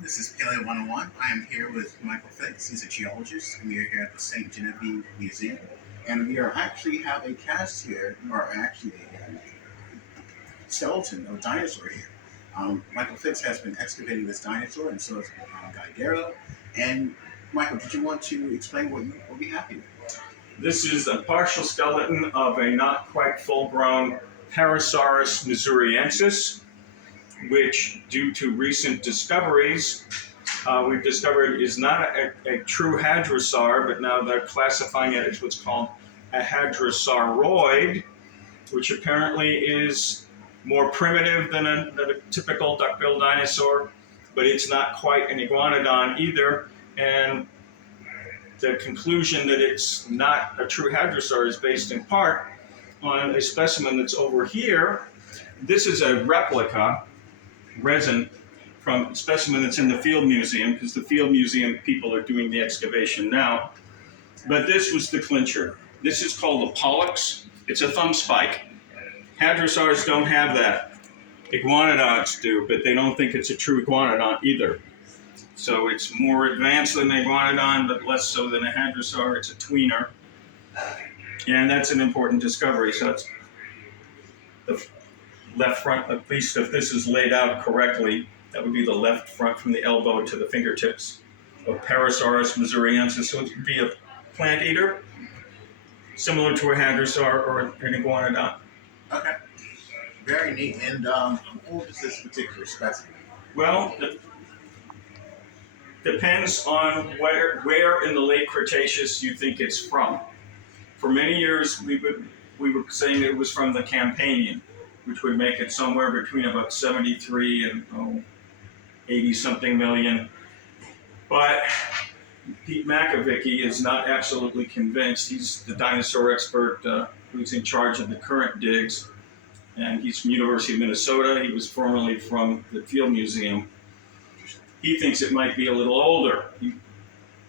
This is Paleo 101. I am here with Michale Fix. He's a geologist, and we are here at the St. Genevieve Museum. And we are actually have a cast here, or actually a skeleton of a dinosaur here. Michale Fix has been excavating this dinosaur, and so has Guy Darrow. And Michael, did you want to explain what you will be happy with? This is a partial skeleton of a not quite full-grown Parasaurus missouriensis, which, due to recent discoveries, we've discovered is not a true hadrosaur, but now they're classifying it as what's called a hadrosauroid, which apparently is more primitive than a typical duck-billed dinosaur, but it's not quite an iguanodon either. And the conclusion that it's not a true hadrosaur is based in part on a specimen that's over here. This is a replica resin from a specimen that's in the Field Museum, because the Field Museum people are doing the excavation now. But this was the clincher. This is called a pollux. It's a thumb spike. Hadrosaurs don't have that. Iguanodonts do, but they don't think it's a true iguanodon either. So it's more advanced than an iguanodon, but less so than a hadrosaur. It's a tweener. And that's an important discovery. So it's the left front, at least if this is laid out correctly, that would be the left front from the elbow to the fingertips of Parasaurus missouriensis. So it would be a plant eater, similar to a hadrosaur or an iguanodon. Okay. Very neat. And how old is this particular specimen? Well, it depends on where in the late Cretaceous you think it's from. For many years, we were saying it was from the Campanian, which would make it somewhere between about 73 and 80-something million. But Pete Makovicky is not absolutely convinced. He's the dinosaur expert who's in charge of the current digs, and he's from University of Minnesota. He was formerly from the Field Museum. He thinks it might be a little older,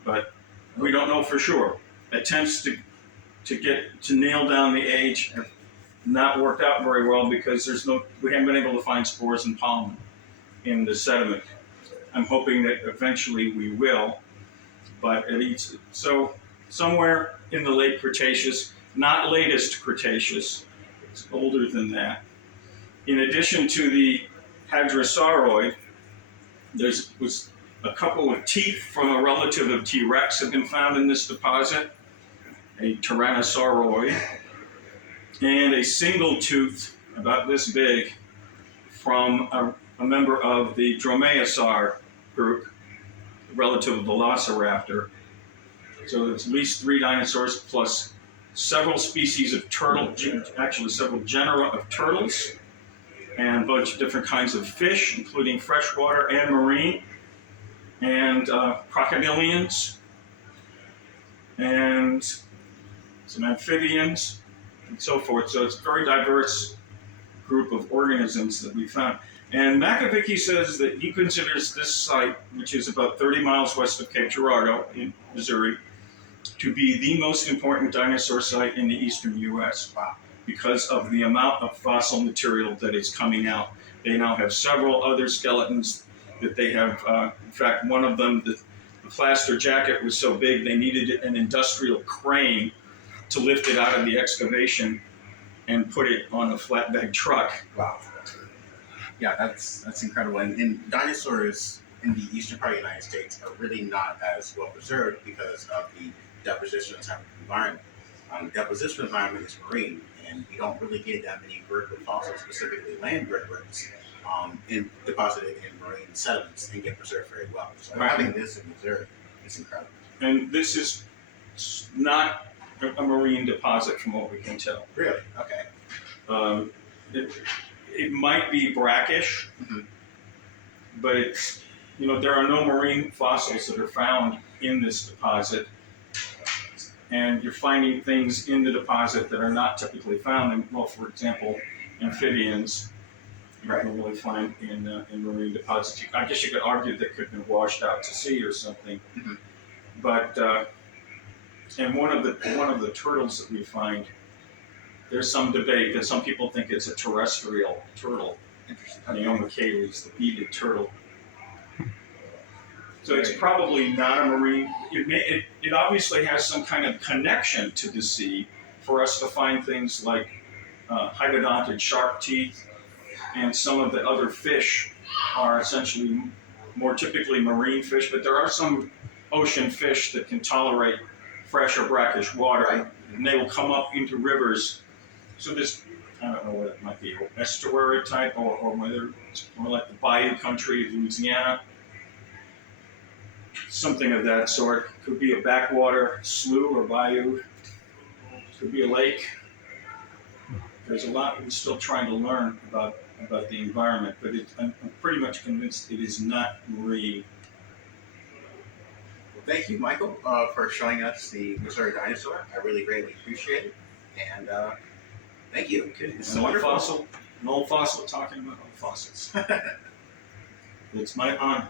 but we don't know for sure. Attempts to nail down the age have not worked out very well because we haven't been able to find spores and pollen in the sediment. I'm hoping that eventually we will, but so somewhere in the late Cretaceous, not latest Cretaceous, it's older than that. In addition to the hadrosauroid, was a couple of teeth from a relative of T-Rex have been found in this deposit, a tyrannosauroid, and a single tooth about this big from a member of the dromaeosaur group, a relative of Velociraptor. So there's at least 3 dinosaurs plus several species of turtle, actually several genera of turtles, and a bunch of different kinds of fish, including freshwater and marine, and crocodilians, and some amphibians, and so forth. So it's a very diverse group of organisms that we found. And Makovicky says that he considers this site, which is about 30 miles west of Cape Girardeau in Missouri, to be the most important dinosaur site in the eastern U.S. Wow. Because of the amount of fossil material that is coming out. They now have several other skeletons that they have. In fact, one of them, the plaster jacket was so big they needed an industrial crane to lift it out of the excavation and put it on a flatbed truck. Wow. Yeah, that's incredible. And dinosaurs in the eastern part of the United States are really not as well preserved because of the deposition type of environment. The deposition environment is marine, and we don't really get that many vertebrate fossils, specifically land vertebrates, deposited in marine sediments and get preserved very well. So having this in Missouri is incredible. And this is not a marine deposit from what we can tell. Really? Okay. It might be brackish, but there are no marine fossils that are found in this deposit. And you're finding things in the deposit that are not typically found in, well, for example, amphibians. You don't really find in marine deposits. I guess you could argue they could have been washed out to sea or something. But and one of the turtles that we find, there's some debate that some people think it's a terrestrial turtle. Neomachales, the beaded turtle. So it's probably not a marine. It obviously has some kind of connection to the sea for us to find things like hypodonted shark teeth, and some of the other fish are essentially more typically marine fish, but there are some ocean fish that can tolerate fresh or brackish water, Right. and they will come up into rivers. So this, I don't know what it might be, estuary type, or whether it's more like the bayou country of Louisiana, something of that sort. Could be a backwater slough or bayou, could be a lake. There's a lot we're still trying to learn about the environment, but I'm pretty much convinced it is not marine. Well, thank you, Michael, for showing us the Missouri dinosaur. I really greatly appreciate it. And thank you. It's An wonderful. old fossil talking about old fossils. It's my honor.